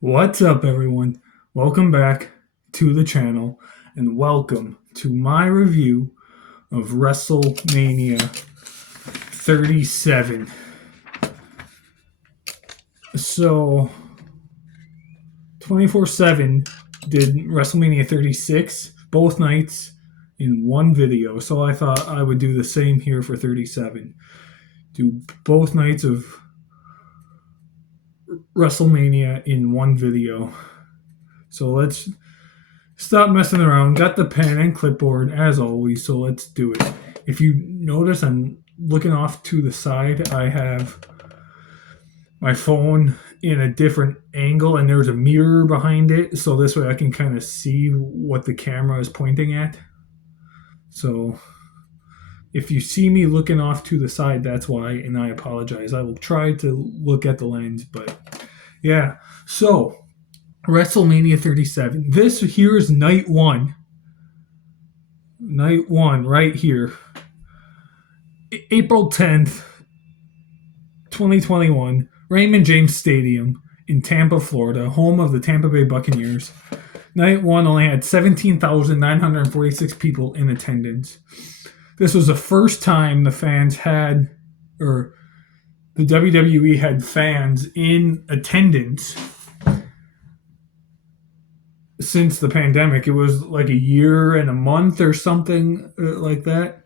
What's up, everyone? Welcome back to the channel and welcome to my review of WrestleMania 37. So, 24/7 did WrestleMania 36 both nights in one video. So, I thought I would do the same here for 37. Do both nights of WrestleMania in one video. So, let's stop messing around. Got the pen and clipboard as always, so let's do it. If you notice, I'm looking off to the side. I have my phone in a different angle and there's a mirror behind it, so this way I can kind of see what the camera is pointing at. So if you see me looking off to the side, that's why, and I apologize. I will try to look at the lens, but yeah. So WrestleMania 37. This here is night one. Night one, right here. April 10th, 2021, Raymond James Stadium in Tampa, Florida, home of the Tampa Bay Buccaneers. Night one only had 17,946 people in attendance. This was the first time the fans had, or the WWE had fans in attendance since the pandemic. It was like a year and a month or something like that.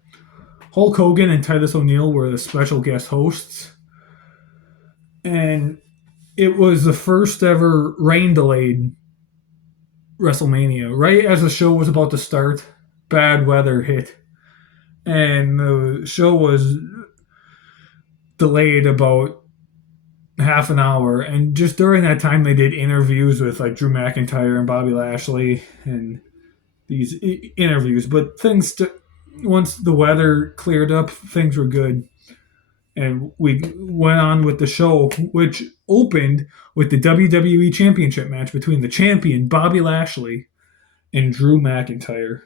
Hulk Hogan and Titus O'Neil were the special guest hosts. And it was the first ever rain delayed WrestleMania. Right as the show was about to start, bad weather hit. And the show was delayed about half an hour. And just during that time, they did interviews with like Drew McIntyre and Bobby Lashley and these interviews. But once the weather cleared up, things were good. And we went on with the show, which opened with the WWE Championship match between the champion, Bobby Lashley, and Drew McIntyre.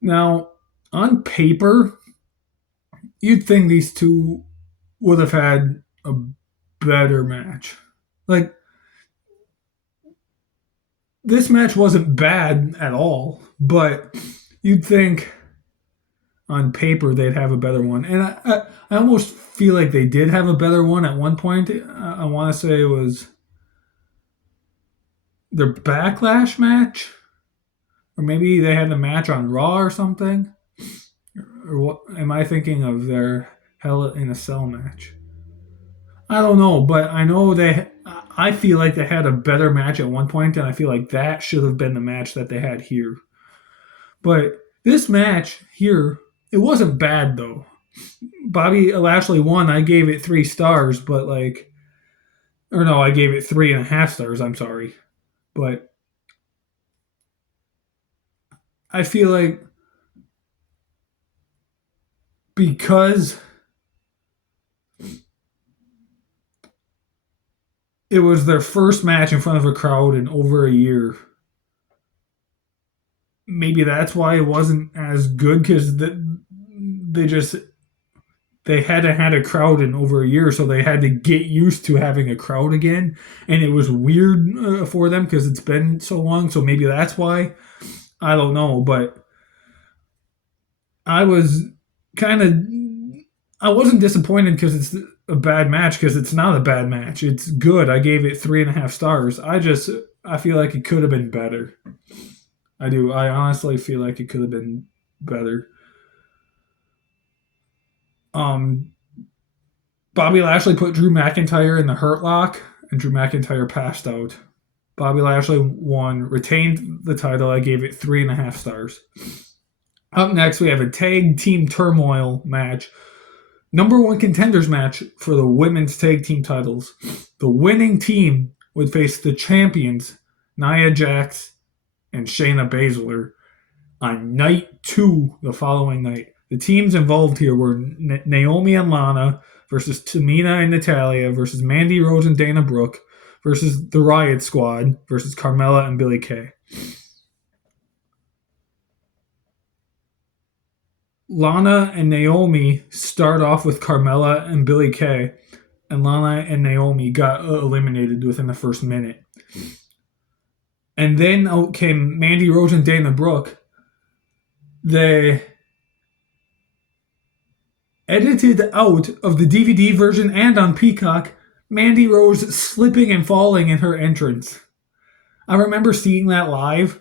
Now, on paper, you'd think these two would have had a better match. Like, this match wasn't bad at all, but you'd think on paper they'd have a better one. And I almost feel like they did have a better one at one point. I want to say it was their Backlash match, or maybe they had a match on Raw or something. Or what am I thinking of? Their Hell in a Cell match? I don't know, but I know they. I feel like they had a better match at one point, and I feel like that should have been the match that they had here. But this match here, it wasn't bad though. Bobby Lashley won. I gave it 3 stars, but or no, I gave it 3.5 stars. I'm sorry, but I feel like because it was their first match in front of a crowd in over a year, maybe that's why it wasn't as good because they just they hadn't had a crowd in over a year, so they had to get used to having a crowd again, and it was weird for them because it's been so long. So maybe that's why. I don't know, but I was kind of I wasn't disappointed because it's a bad match because it's not a bad match. It's good. I gave it 3.5 stars. I feel like it could have been better. I do. I honestly feel like it could have been better. Um, Bobby Lashley put Drew McIntyre in the Hurt Lock, and Drew McIntyre passed out. Bobby Lashley won, retained the title. I gave it 3.5 stars. Up next, we have a tag team turmoil match. Number one contenders match for the women's tag team titles. The winning team would face the champions, Nia Jax and Shayna Baszler, on night two the following night. The teams involved here were Naomi and Lana versus Tamina and Natalia versus Mandy Rose and Dana Brooke versus the Riot Squad versus Carmella and Billie Kay. Lana and Naomi start off with Carmella and Billie Kay, and Lana and Naomi got eliminated within the first minute. And then out came Mandy Rose and Dana Brooke. They edited out of the DVD version and on Peacock Mandy Rose slipping and falling in her entrance. I remember seeing that live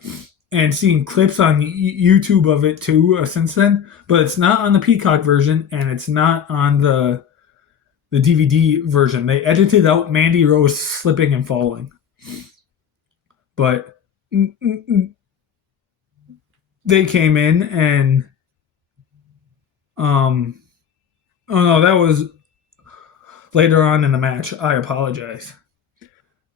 and seeing clips on YouTube of it too since then, but it's not on the Peacock version and it's not on the DVD version. They edited out Mandy Rose slipping and falling. But they came in and oh no, that was later on in the match. I apologize.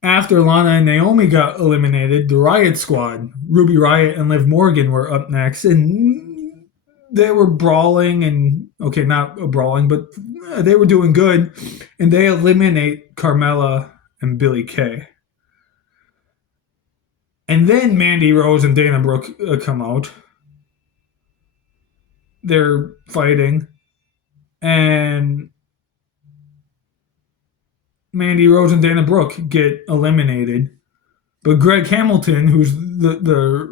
After Lana and Naomi got eliminated, the Riot Squad, Ruby Riott and Liv Morgan, were up next, and they were brawling and okay, not brawling, but they were doing good, and they eliminate Carmella and Billie Kay. And then Mandy Rose and Dana Brooke come out. They're fighting, and Mandy Rose and Dana Brooke get eliminated. But Greg Hamilton, who's the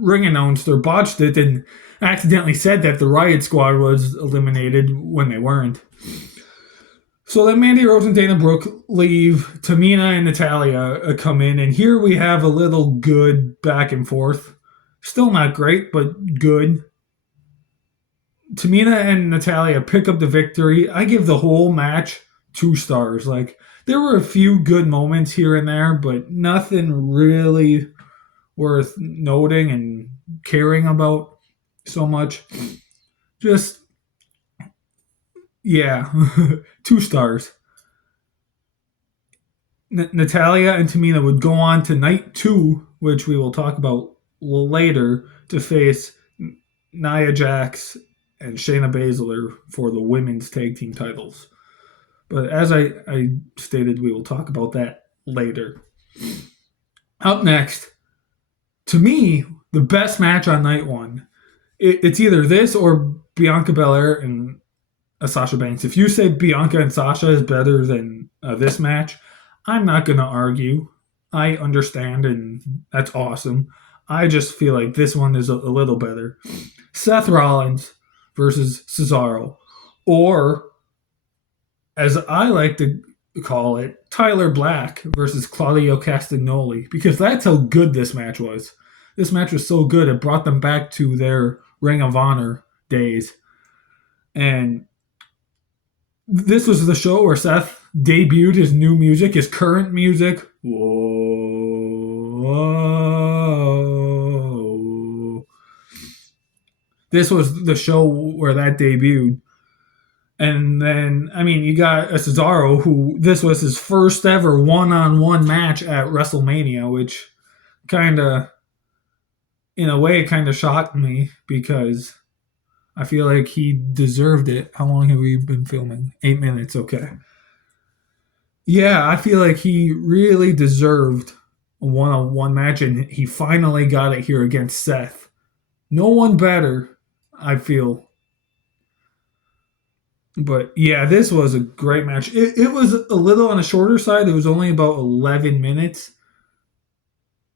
ring announcer, botched it and accidentally said that the Riot Squad was eliminated when they weren't. So then Mandy Rose and Dana Brooke leave. Tamina and Natalya come in, and here we have a little good back and forth. Still not great, but good. Tamina and Natalya pick up the victory. I give the whole match 2 stars. Like, there were a few good moments here and there, but nothing really worth noting and caring about so much. Just, yeah, 2 stars. Natalya and Tamina would go on to night 2, which we will talk about later, to face Nia Jax and Shayna Baszler for the women's tag team titles. But as I stated, we will talk about that later. Up next, to me, the best match on night 1. It's either this or Bianca Belair and Sasha Banks. If you say Bianca and Sasha is better than this match, I'm not going to argue. I understand, and that's awesome. I just feel like this one is a little better. Seth Rollins versus Cesaro, or as I like to call it, Tyler Black versus Claudio Castagnoli, because that's how good this match was. This match was so good, it brought them back to their Ring of Honor days. And this was the show where Seth debuted his new music, his current music. Whoa. This was the show where that debuted. And then, I mean, you got a Cesaro who, this was his first ever one-on-one match at WrestleMania, which kind of, in a way, kind of shocked me because I feel like he deserved it. How long have we been filming? 8 minutes, okay. Yeah, I feel like he really deserved a one-on-one match, and he finally got it here against Seth. No one better, I feel. But yeah, this was a great match. It was a little on the shorter side. It was only about 11 minutes.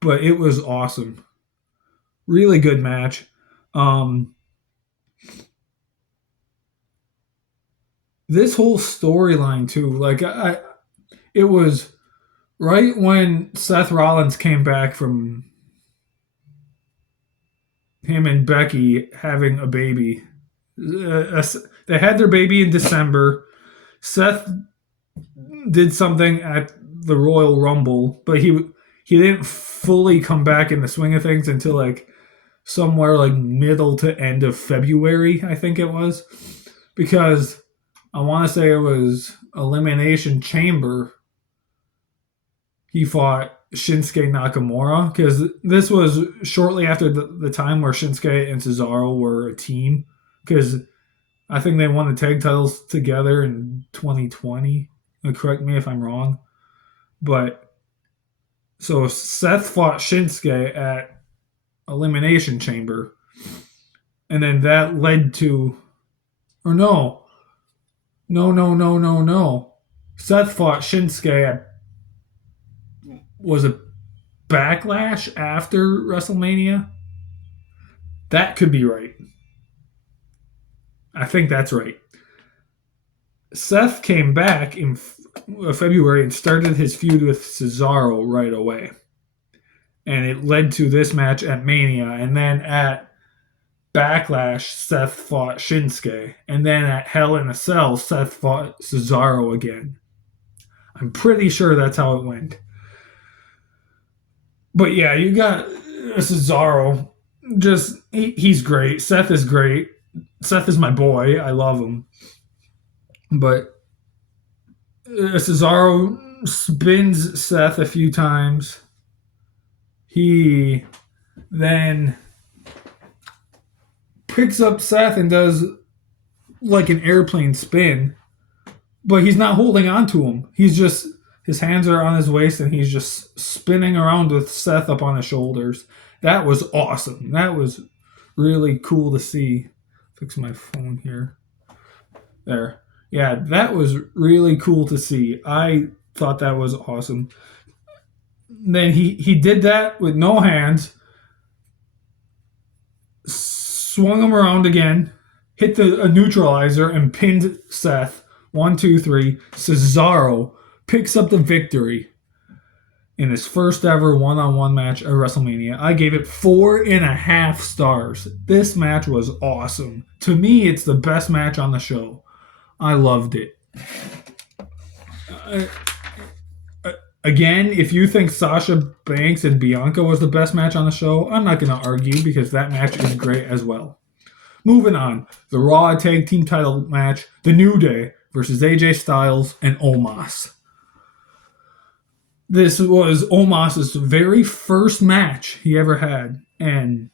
But it was awesome. Really good match. This whole storyline too, like it was right when Seth Rollins came back from him and Becky having a baby. They had their baby in December. Seth did something at the Royal Rumble, but he didn't fully come back in the swing of things until like somewhere like middle to end of February, I think it was, because I want to say it was Elimination Chamber. He fought Shinsuke Nakamura, because this was shortly after the time where Shinsuke and Cesaro were a team, because I think they won the tag titles together in 2020. Correct me if I'm wrong. But so Seth fought Shinsuke at Elimination Chamber. And then that led to, or no. Seth fought Shinsuke at, was it Backlash after WrestleMania? That could be right. I think that's right. Seth came back in February and started his feud with Cesaro right away. And it led to this match at Mania. And then at Backlash, Seth fought Shinsuke. And then at Hell in a Cell, Seth fought Cesaro again. I'm pretty sure that's how it went. But yeah, you got Cesaro. He's great. Seth is great. Seth is my boy. I love him. But Cesaro spins Seth a few times. He then picks up Seth and does like an airplane spin, but he's not holding on to him. His hands are on his waist and he's just spinning around with Seth up on his shoulders. That was awesome. That was really cool to see. Fix my phone here. There. Yeah, that was really cool to see. I thought that was awesome. Then he did that with no hands, swung him around again, hit a neutralizer, and pinned Seth. 1, 2, 3. Cesaro picks up the victory in his first ever one-on-one match at WrestleMania. I gave it 4.5 stars. This match was awesome. To me, it's the best match on the show. I loved it. Again, if you think Sasha Banks and Bianca was the best match on the show, I'm not going to argue because that match is great as well. Moving on, the Raw Tag Team title match, The New Day versus AJ Styles and Omos. This was Omos' very first match he ever had, and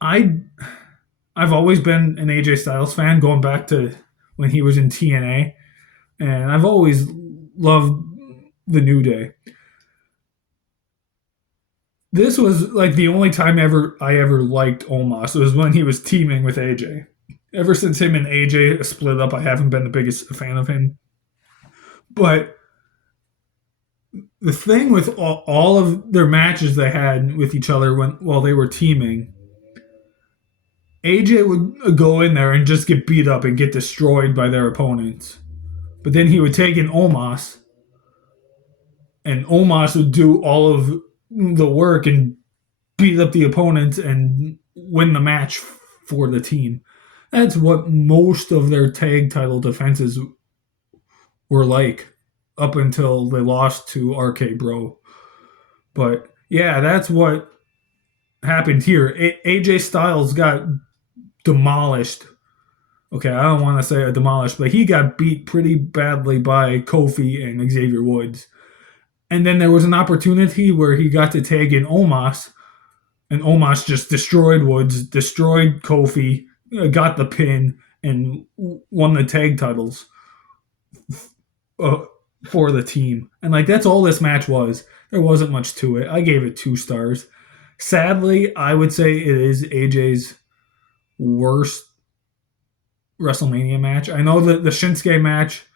I've always been an AJ Styles fan, going back to when he was in TNA, and I've always loved the New Day. This was like the only time I ever liked Omos. It was when he was teaming with AJ. Ever since him and AJ split up, I haven't been the biggest fan of him. But the thing with all of their matches they had with each other while they were teaming, AJ would go in there and just get beat up and get destroyed by their opponents. But then he would take in Omos, and Omos would do all of the work and beat up the opponents and win the match for the team. That's what most of their tag title defenses were like up until they lost to RK Bro. But yeah, that's what happened here. AJ Styles got demolished. Okay, I don't want to say demolished, but he got beat pretty badly by Kofi and Xavier Woods. And then there was an opportunity where he got to tag in Omos, and Omos just destroyed Woods, destroyed Kofi, got the pin, and won the tag titles for the team. And like that's all this match was. There wasn't much to it. I gave it 2 stars. Sadly, I would say it is AJ's worst WrestleMania match. I know that the Shinsuke match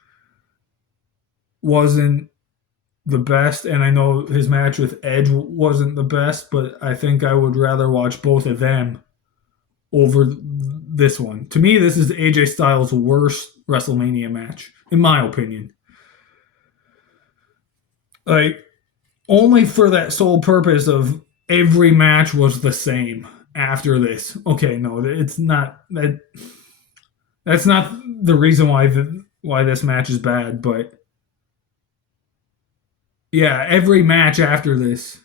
wasn't the best, and I know his match with Edge wasn't the best, but I think I would rather watch both of them over this one. To me, this is AJ Styles' worst WrestleMania match, in my opinion. Like, only for that sole purpose of every match was the same after this. Okay, no, it's not that. That's not the reason why this match is bad, but yeah, every match after this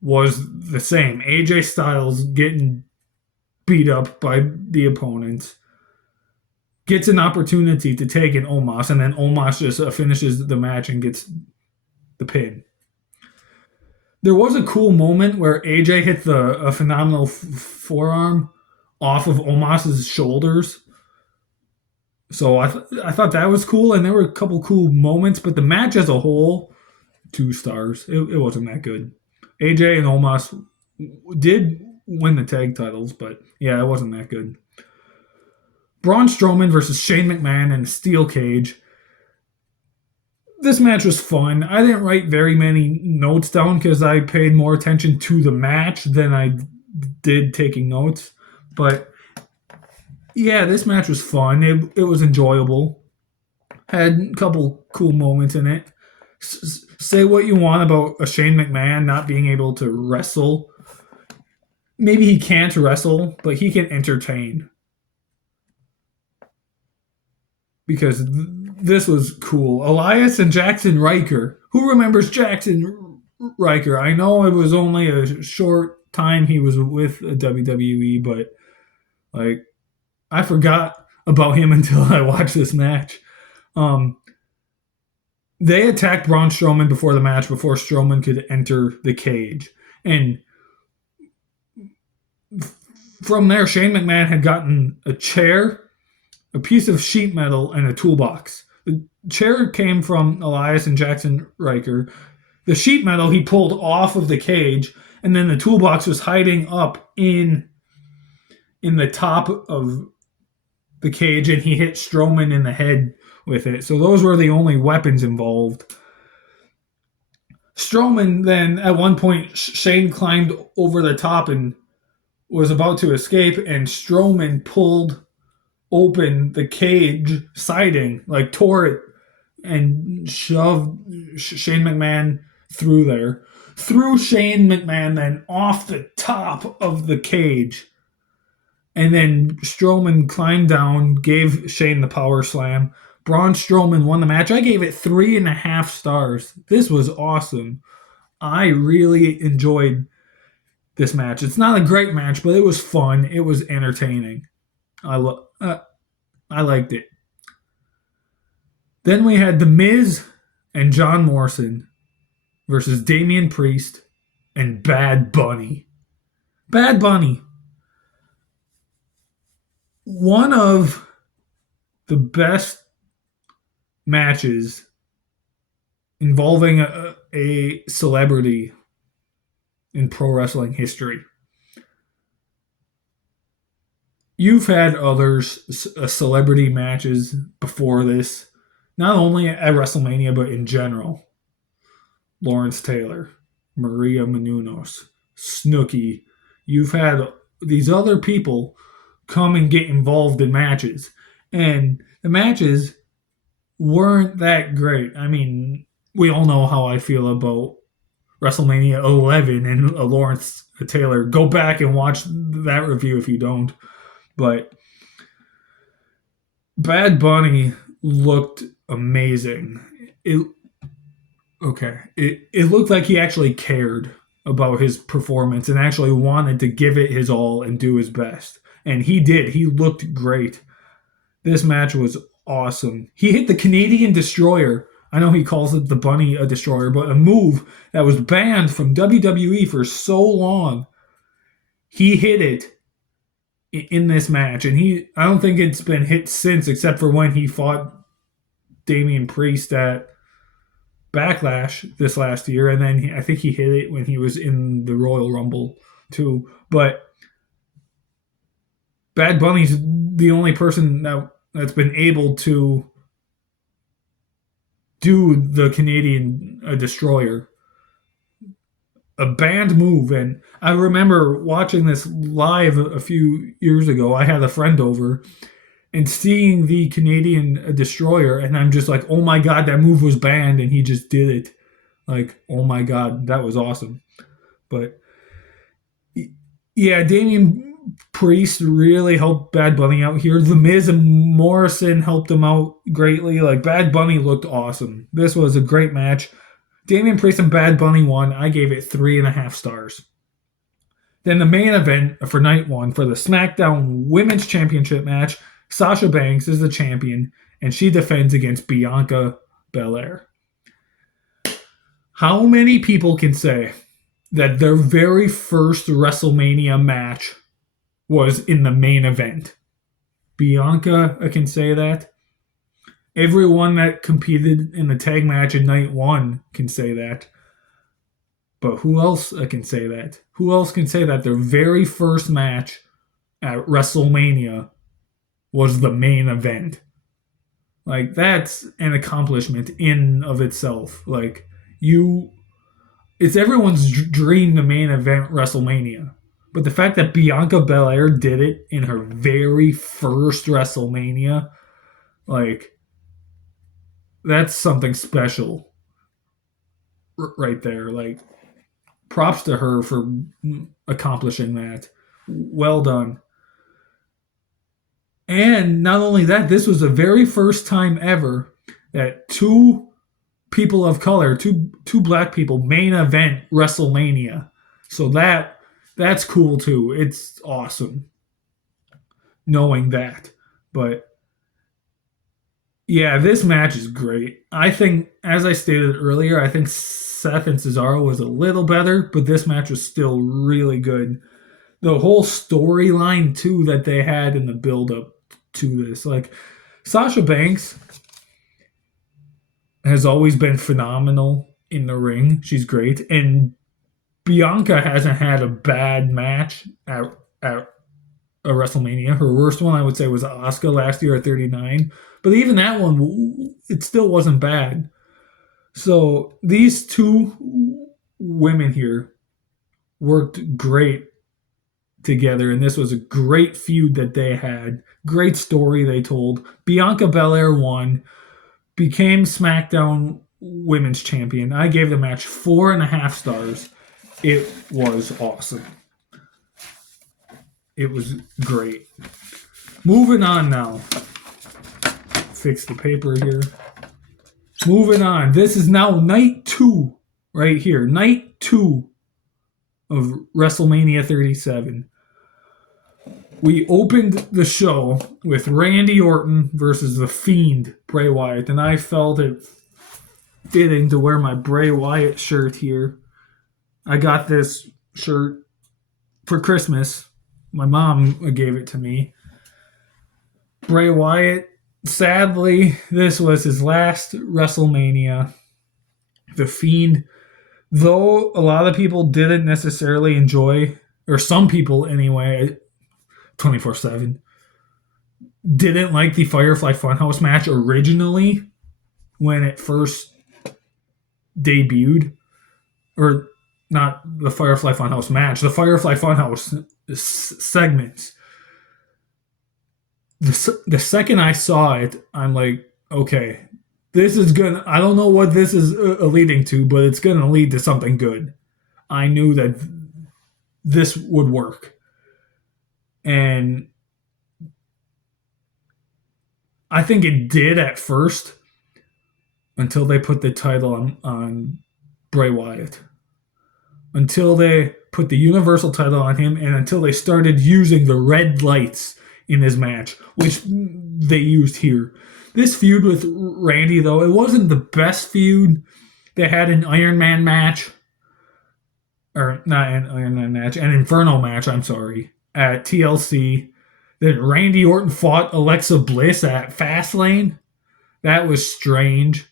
was the same. AJ Styles getting beat up by the opponents, gets an opportunity to take in Omos, and then Omos just finishes the match and gets the pin. There was a cool moment where AJ hit a phenomenal forearm off of Omos's shoulders. So I thought that was cool, and there were a couple cool moments, but the match as a whole, 2 stars. It wasn't that good. AJ and Omos did win the tag titles, but yeah, it wasn't that good. Braun Strowman versus Shane McMahon in a steel cage. This match was fun. I didn't write very many notes down because I paid more attention to the match than I did taking notes. But yeah, this match was fun. It was enjoyable. Had a couple cool moments in it. Say what you want about a Shane McMahon not being able to wrestle. Maybe he can't wrestle, but he can entertain. Because this was cool. Elias and Jackson Riker. Who remembers Jackson Riker? I know it was only a short time he was with WWE, but like I forgot about him until I watched this match. Um, they attacked Braun Strowman before the match, before Strowman could enter the cage, and from there, Shane McMahon had gotten a chair, a piece of sheet metal, and a toolbox. The chair came from Elias and Jackson Riker. The sheet metal he pulled off of the cage, and then the toolbox was hiding up in the top of the cage, and he hit Strowman in the head with it. So those were the only weapons involved. Strowman then, at one point, Shane climbed over the top and was about to escape, and Strowman pulled open the cage siding, like tore it, and shoved Shane McMahon through there. Threw Shane McMahon then off the top of the cage. And then Strowman climbed down, gave Shane the power slam. Braun Strowman won the match. I gave it 3.5 stars. This was awesome. I really enjoyed this match. It's not a great match, but it was fun. It was entertaining. I liked it. Then we had The Miz and John Morrison versus Damian Priest and Bad Bunny. Bad Bunny. One of the best matches involving a celebrity in pro wrestling history. You've had others, celebrity matches before this, not only at WrestleMania, but in general. Lawrence Taylor, Maria Menounos, Snooki. You've had these other people come and get involved in matches. And the matches weren't that great. I mean, we all know how I feel about WrestleMania 11 and Lawrence Taylor. Go back and watch that review if you don't. But Bad Bunny looked amazing. It looked like he actually cared about his performance and actually wanted to give it his all and do his best. And he did. He looked great. This match was awesome. He hit the Canadian Destroyer. I know he calls it the Bunny a Destroyer, but a move that was banned from WWE for so long. He hit it in this match, and I don't think it's been hit since, except for when he fought Damian Priest at Backlash this last year, and then I think he hit it when he was in the Royal Rumble too. But Bad Bunny's the only person that's been able to do the Canadian Destroyer. A banned move, and I remember watching this live a few years ago. I had a friend over and seeing the Canadian Destroyer, and I'm just like, oh my god, that move was banned, and he just did it. Like, oh my god, that was awesome. But yeah, Damian Priest really helped Bad Bunny out here. The Miz and Morrison helped him out greatly. Like, Bad Bunny looked awesome. This was a great match. Damian Priest and Bad Bunny won. I gave it 3.5 stars. Then the main event for night one, for the SmackDown Women's Championship match, Sasha Banks is the champion, and she defends against Bianca Belair. How many people can say that their very first WrestleMania match was in the main event? Bianca can say that. Everyone that competed in the tag match in night one can say that. But who else can say that? Who else can say that their very first match at WrestleMania was the main event? Like that's an accomplishment in of itself. Like you it's everyone's dream to main event WrestleMania. But the fact that Bianca Belair did it in her very first WrestleMania, like that's something special right there. Like props to her for accomplishing that. Well done. And not only that, this was the very first time ever that two people of color, two black people main event WrestleMania. So that's cool too. It's awesome knowing that. But yeah, this match is great. I think, as I stated earlier, I think Seth and Cesaro was a little better, but this match was still really good. The whole storyline too that they had in the build up to this, like Sasha Banks has always been phenomenal in the ring. She's great, and Bianca hasn't had a bad match at a WrestleMania. Her worst one, I would say, was Asuka last year at 39. But even that one, it still wasn't bad. So these two women here worked great together, and this was a great feud that they had. Great story they told. Bianca Belair won, became SmackDown Women's Champion. I gave the match 4.5 stars. It was awesome. It was great. Moving on now. Fix the paper here. Moving on. This is now night 2 right here. Night 2 of WrestleMania 37. We opened the show with Randy Orton versus The Fiend, Bray Wyatt. And I felt it fitting to wear my Bray Wyatt shirt here. I got this shirt for Christmas. My mom gave it to me. Bray Wyatt, sadly, this was his last WrestleMania. The Fiend, though a lot of people didn't necessarily enjoy, or some people anyway, 24/7, didn't like the Firefly Funhouse match originally when it first debuted. Or not the Firefly Funhouse match, the Firefly Funhouse segments. The second I saw it, I'm like, okay, this is gonna. I don't know what this is leading to, but it's gonna lead to something good. I knew that this would work, and I think it did at first until they put the title on Bray Wyatt. Until they put the Universal title on him, and until they started using the red lights in his match, which they used here. This feud with Randy, though, it wasn't the best feud. They had an Iron Man match, or not an Iron Man match, an Inferno match, I'm sorry, at TLC. Then Randy Orton fought Alexa Bliss at Fastlane. That was strange.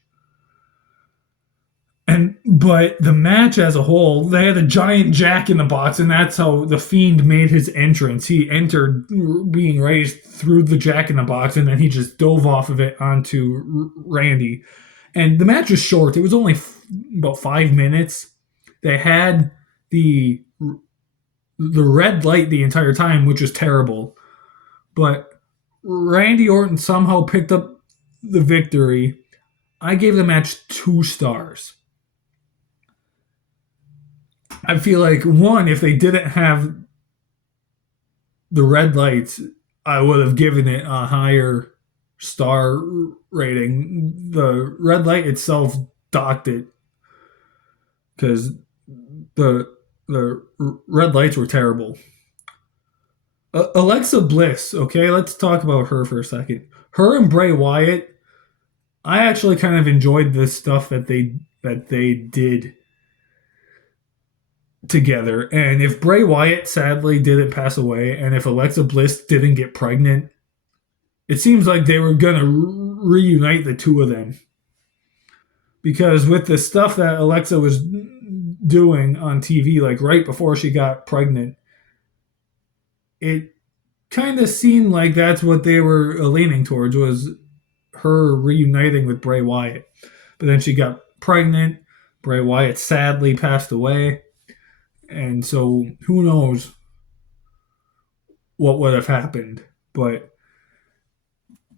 But the match as a whole, they had a giant Jack in the Box, and that's how the Fiend made his entrance. He entered being raised through the Jack in the Box, and then he just dove off of it onto Randy. And the match was short. It was only about 5 minutes. They had the red light the entire time, which was terrible. But Randy Orton somehow picked up the victory. I gave the match 2 stars. I feel like, one, if they didn't have the red lights, I would have given it a higher star rating. The red light itself docked it because the red lights were terrible. Alexa Bliss, okay, let's talk about her for a second. Her and Bray Wyatt, I actually kind of enjoyed this stuff that they did together. And if Bray Wyatt sadly didn't pass away, and if Alexa Bliss didn't get pregnant, it seems like they were going to reunite the two of them. Because with the stuff that Alexa was doing on TV, like right before she got pregnant, it kind of seemed like that's what they were leaning towards, was her reuniting with Bray Wyatt. But then she got pregnant. Bray Wyatt sadly passed away. And so who knows what would have happened. But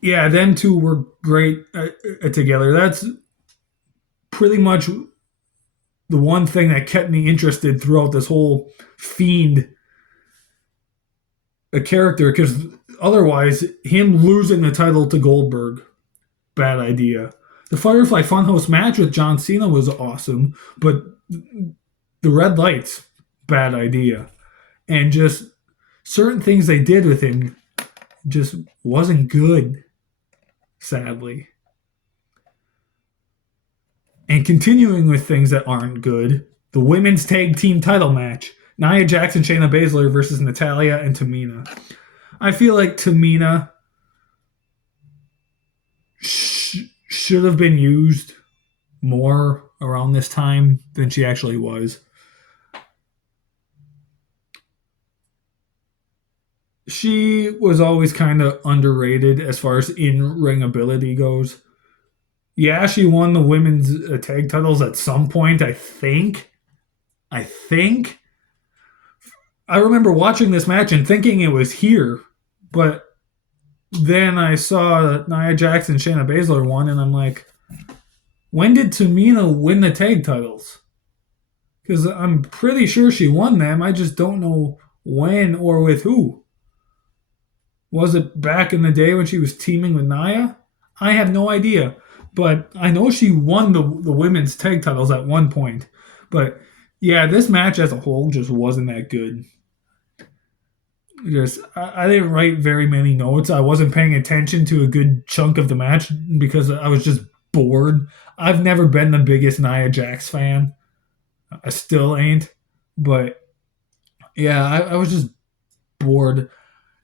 yeah, them two were great together. That's pretty much the one thing that kept me interested throughout this whole Fiend character, because otherwise, him losing the title to Goldberg, bad idea. The Firefly Funhouse match with John Cena was awesome, but the red lights, bad idea. And just certain things they did with him just wasn't good, sadly. And continuing with things that aren't good, the women's tag team title match. Nia Jax and Shayna Baszler versus Natalya and Tamina. I feel like Tamina should have been used more around this time than she actually was. She was always kind of underrated as far as in-ring ability goes. Yeah, she won the women's tag titles at some point, I think. I remember watching this match and thinking it was here, but then I saw Nia Jax and Shayna Baszler won, and I'm like, when did Tamina win the tag titles? Because I'm pretty sure she won them. I just don't know when or with who. Was it back in the day when she was teaming with Nia? I have no idea. But I know she won the women's tag titles at one point. But yeah, this match as a whole just wasn't that good. I didn't write very many notes. I wasn't paying attention to a good chunk of the match because I was just bored. I've never been the biggest Nia Jax fan. I still ain't. But yeah, I was just bored.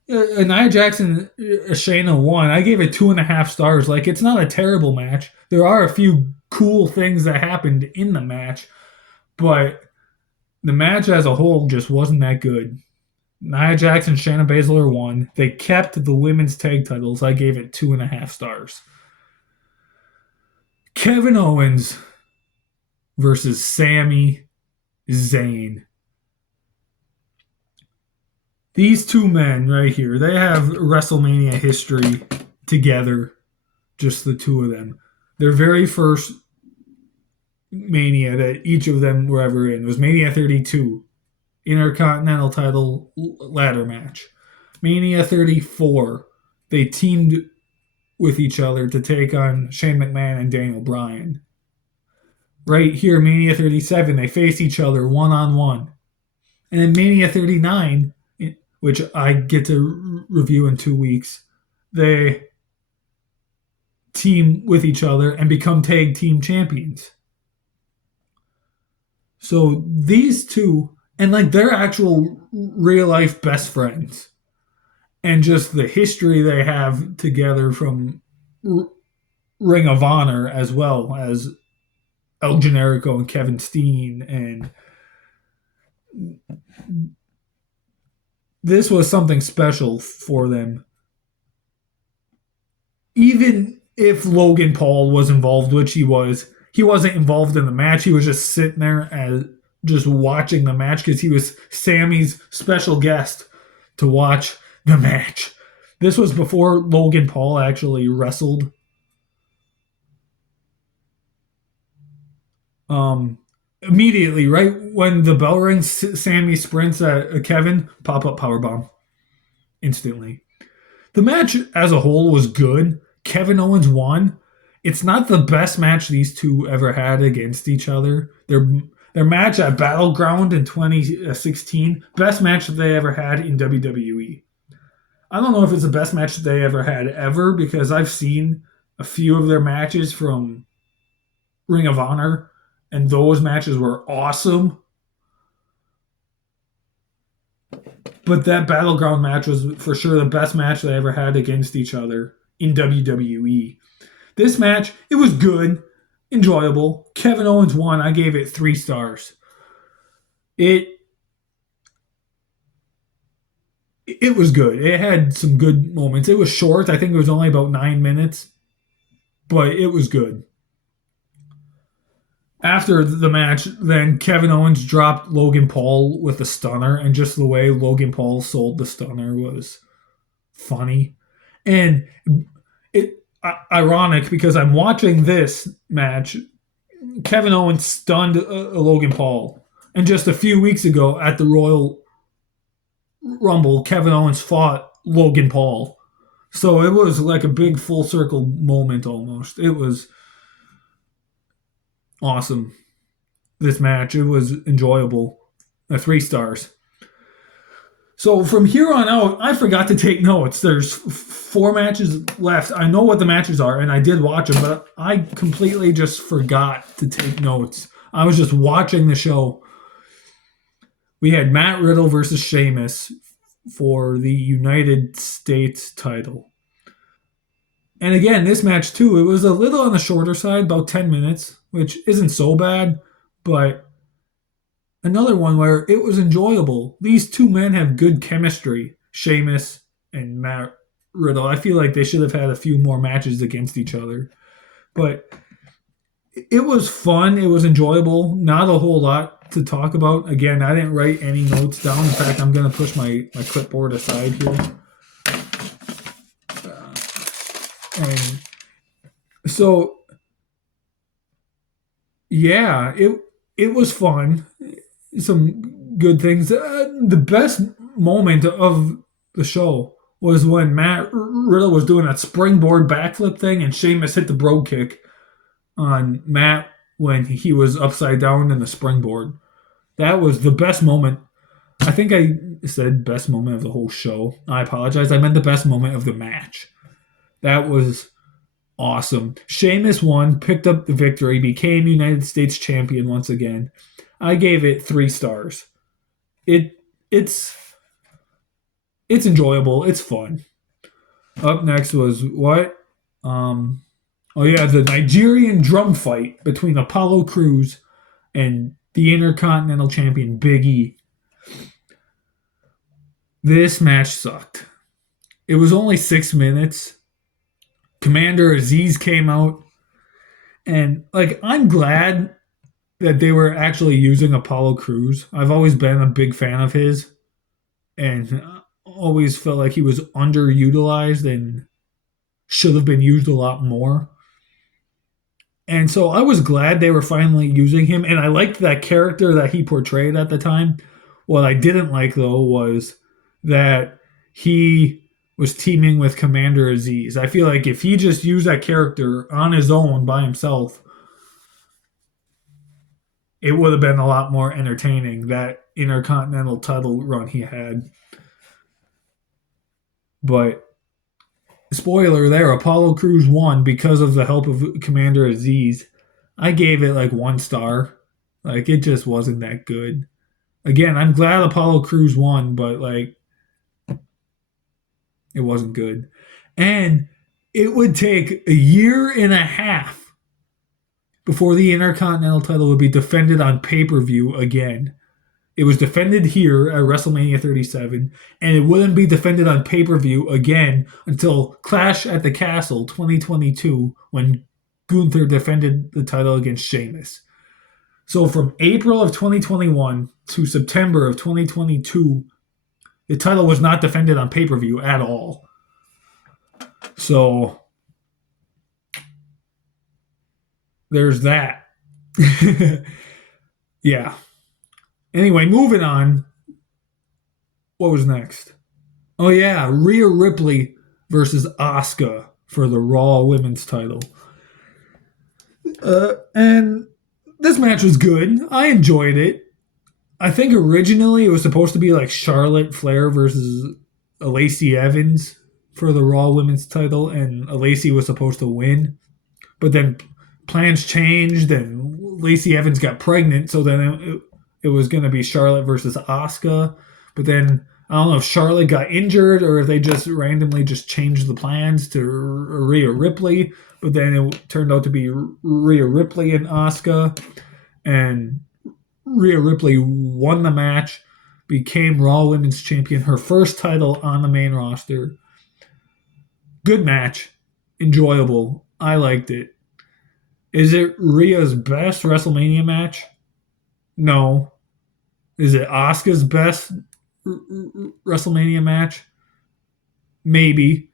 Nia Jax and Shayna won. I gave it 2.5 stars. Like, it's not a terrible match. There are a few cool things that happened in the match, but the match as a whole just wasn't that good. Nia Jax and Shayna Baszler won. They kept the women's tag titles. I gave it 2.5 stars. Kevin Owens versus Sami Zayn. These two men right here, they have WrestleMania history together, just the two of them. Their very first Mania that each of them were ever in was Mania 32, Intercontinental title ladder match. Mania 34, they teamed with each other to take on Shane McMahon and Daniel Bryan. Right here, Mania 37, they face each other one-on-one. And in Mania 39, which I get to review in 2 weeks, they team with each other and become tag team champions. So these two, and like they're actual real life best friends, and just the history they have together from Ring of Honor as well as El Generico and Kevin Steen, and this was something special for them. Even if Logan Paul was involved, which he wasn't involved in the match. He was just sitting there as just watching the match because he was Sammy's special guest to watch the match. This was before Logan Paul actually wrestled. Immediately, right when the bell rings, Sammy sprints at Kevin, pop-up powerbomb. Instantly. The match as a whole was good. Kevin Owens won. It's not the best match these two ever had against each other. Their match at Battleground in 2016, best match that they ever had in WWE. I don't know if it's the best match they ever had ever, because I've seen a few of their matches from Ring of Honor, and those matches were awesome. But that Battleground match was for sure the best match they ever had against each other in WWE. This match, it was good, enjoyable. Kevin Owens won. I gave it 3 stars. It was good. It had some good moments. It was short. I think it was only about 9 minutes. but it was good. After the match, then Kevin Owens dropped Logan Paul with a stunner, and just the way Logan Paul sold the stunner was funny. And it ironic because I'm watching this match. Kevin Owens stunned Logan Paul, and just a few weeks ago at the Royal Rumble, Kevin Owens fought Logan Paul. So it was like a big full circle moment almost. It was awesome. This match, it was enjoyable. 3 stars. So from here on out, I forgot to take notes. There's 4 matches left. I know what the matches are, and I did watch them, but I completely just forgot to take notes. I was just watching the show. We had Matt Riddle versus Sheamus for the United States title. And again, this match too, it was a little on the shorter side, about 10 minutes, which isn't so bad, but another one where it was enjoyable. These two men have good chemistry, Sheamus and Matt Riddle. I feel like they should have had a few more matches against each other. But it was fun. It was enjoyable. Not a whole lot to talk about. Again, I didn't write any notes down. In fact, I'm going to push my clipboard aside here. And so, yeah, it was fun. Some good things. The best moment of the show was when Matt Riddle was doing that springboard backflip thing, and Sheamus hit the bro kick on Matt when he was upside down in the springboard. That was the best moment. I think I said best moment of the whole show. I apologize. I meant the best moment of the match. That was awesome. Sheamus won, picked up the victory, became United States champion once again. I gave it 3 stars. It's enjoyable. It's fun. Up next was what? The Nigerian drum fight between Apollo Crews and the Intercontinental Champion Big E. This match sucked. It was only 6 minutes. Commander Aziz came out, and I'm glad that they were actually using Apollo Crews. I've always been a big fan of his, and always felt like he was underutilized and should have been used a lot more. And so I was glad they were finally using him, and I liked that character that he portrayed at the time. What I didn't like, though, was that he was teaming with Commander Aziz. I feel like if he just used that character on his own by himself, it would have been a lot more entertaining, that Intercontinental title run he had. But spoiler there, Apollo Crews won because of the help of Commander Aziz. I gave it 1 star. It just wasn't that good. Again, I'm glad Apollo Crews won, but it wasn't good. And it would take a year and a half before the Intercontinental title would be defended on pay-per-view again. It was defended here at WrestleMania 37, and it wouldn't be defended on pay-per-view again until Clash at the Castle 2022, when Gunther defended the title against Sheamus. So from April of 2021 to September of 2022, the title was not defended on pay-per-view at all. So there's that. Yeah. Anyway, moving on. What was next? Oh yeah, Rhea Ripley versus Asuka for the Raw Women's title. And this match was good. I enjoyed it. I think originally it was supposed to be Charlotte Flair versus Lacey Evans for the Raw Women's title, and Lacey was supposed to win. But then plans changed, and Lacey Evans got pregnant, so then it was going to be Charlotte versus Asuka. But then I don't know if Charlotte got injured or if they just randomly just changed the plans to Rhea Ripley. But then it turned out to be Rhea Ripley and Asuka, and Rhea Ripley won the match, became Raw Women's Champion, her first title on the main roster. Good match, enjoyable. I liked it. Is it Rhea's best WrestleMania match? No. Is it Asuka's best WrestleMania match? Maybe.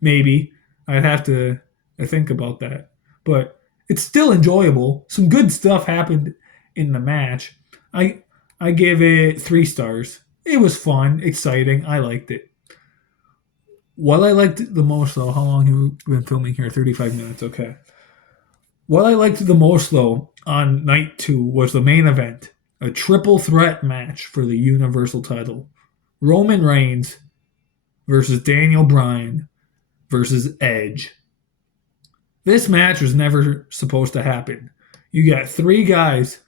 Maybe. I'd have to think about that. But it's still enjoyable. Some good stuff happened in the match. I I give it 3 stars. It was fun, exciting. I liked it. What I liked the most, though, how long have we been filming here? 35 minutes, okay. What I liked the most, though, on night 2 was the main event, a triple threat match for the Universal title. Roman Reigns versus Daniel Bryan versus Edge. This match was never supposed to happen. You got 3 guys.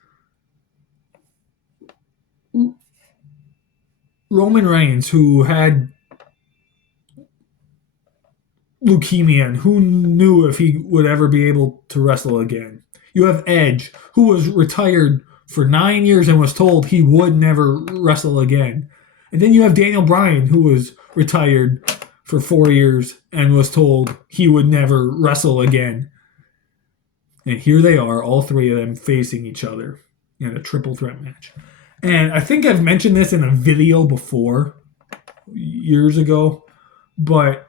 Roman Reigns, who had leukemia, and who knew if he would ever be able to wrestle again. You have Edge, who was retired for 9 years and was told he would never wrestle again. And then you have Daniel Bryan, who was retired for 4 years and was told he would never wrestle again. And here they are, all 3 of them facing each other in a triple threat match. And I think I've mentioned this in a video before, years ago, but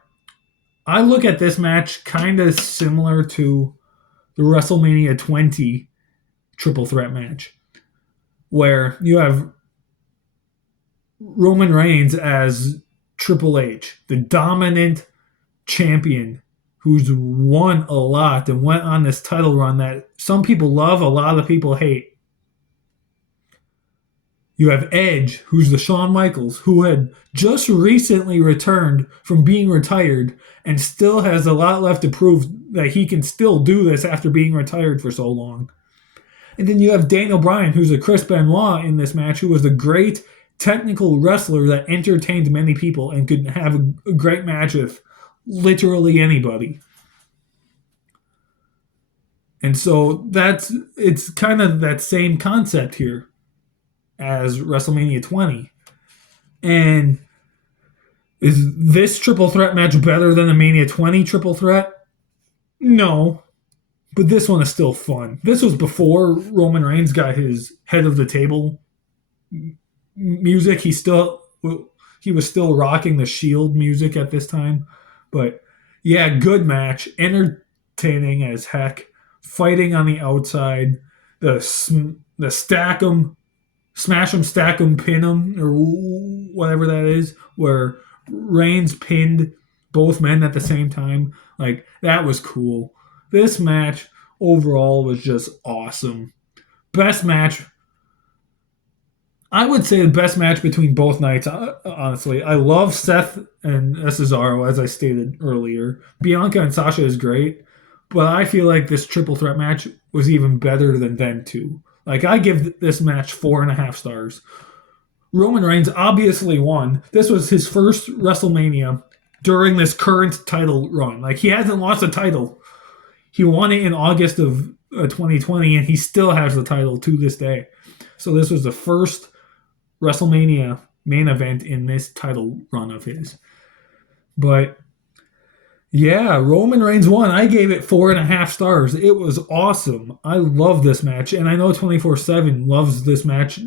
I look at this match kind of similar to the WrestleMania 20 triple threat match, where you have Roman Reigns as Triple H, the dominant champion who's won a lot and went on this title run that some people love, a lot of people hate. You have Edge, who's the Shawn Michaels, who had just recently returned from being retired and still has a lot left to prove that he can still do this after being retired for so long. And then you have Daniel Bryan, who's a Chris Benoit in this match, who was a great technical wrestler that entertained many people and could have a great match with literally anybody. And so it's kind of that same concept here as WrestleMania 20. And is this triple threat match better than the Mania 20 triple threat? No. But this one is still fun. This was before Roman Reigns got his head of the table music. He was still rocking the Shield music at this time. But yeah, good match. Entertaining as heck. Fighting on the outside. The stack 'em, smash 'em, stack 'em, pin 'em, or whatever that is, where Reigns pinned both men at the same time. Like, that was cool. This match overall was just awesome. Best match. I would say the best match between both nights, honestly. I love Seth and Cesaro, as I stated earlier. Bianca and Sasha is great, but I feel like this triple threat match was even better than them two. Like, I give this match 4.5 stars. Roman Reigns obviously won. This was his first WrestleMania during this current title run. Like, he hasn't lost a title. He won it in August of 2020, and he still has the title to this day. So this was the first WrestleMania main event in this title run of his. But yeah, Roman Reigns won. I gave it 4.5 stars. It was awesome. I love this match, and I know 24/7 loves this match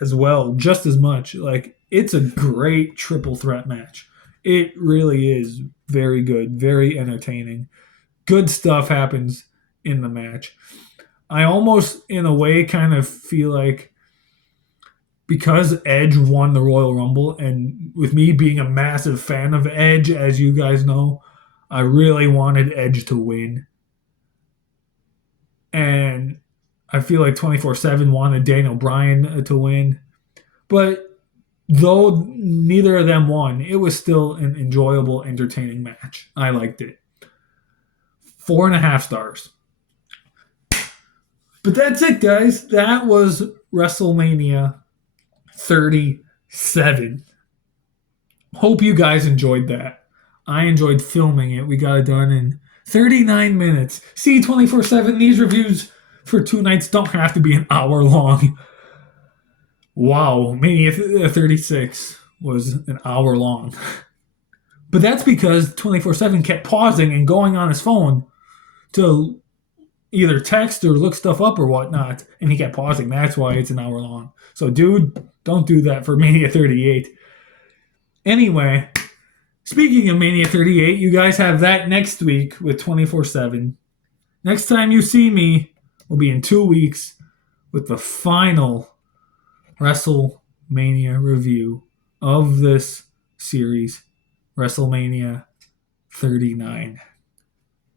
as well, just as much. Like, it's a great triple threat match. It really is very good, very entertaining. Good stuff happens in the match. I almost, in a way, kind of feel like because Edge won the Royal Rumble, and with me being a massive fan of Edge, as you guys know, I really wanted Edge to win. And I feel like 24/7 wanted Daniel Bryan to win. But though neither of them won, it was still an enjoyable, entertaining match. I liked it. 4.5 stars. But that's it, guys. That was WrestleMania 37. Hope you guys enjoyed that. I enjoyed filming it. We got it done in 39 minutes. See, 24/7, these reviews for 2 nights don't have to be an hour long. Wow, Mania 36 was an hour long. But that's because 24/7 kept pausing and going on his phone to either text or look stuff up or whatnot, and he kept pausing. That's why it's an hour long. So, dude, don't do that for Mania 38. Anyway, speaking of Mania 38, you guys have that next week with 24/7. Next time you see me will be in 2 weeks with the final WrestleMania review of this series, WrestleMania 39.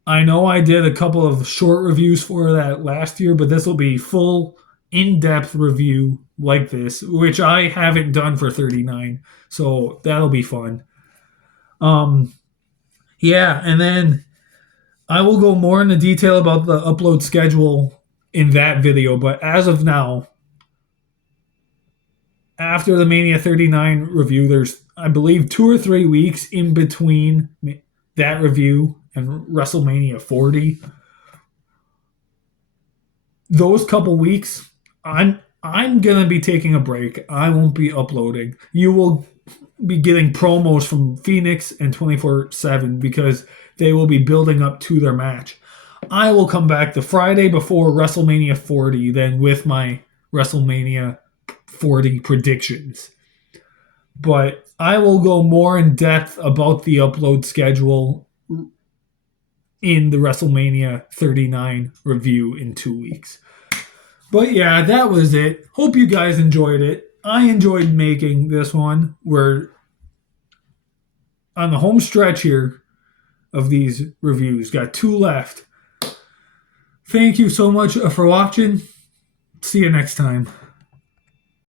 I know I did a couple of short reviews for that last year, but this will be full, in-depth review like this, which I haven't done for 39. So that'll be fun. Um, yeah, and then I will go more into detail about the upload schedule in that video. But as of now, after the Mania 39 review, there's, I believe, 2 or 3 weeks in between that review and WrestleMania 40. Those couple weeks, I'm gonna be taking a break. I won't be uploading. You will be getting promos from Phoenix and 24/7 because they will be building up to their match. I will come back the Friday before WrestleMania 40, then with my WrestleMania 40 predictions. But I will go more in depth about the upload schedule in the WrestleMania 39 review in 2 weeks. But yeah, that was it. Hope you guys enjoyed it. I enjoyed making this one. We're on the home stretch here of these reviews. Got 2 left. Thank you so much for watching. See you next time.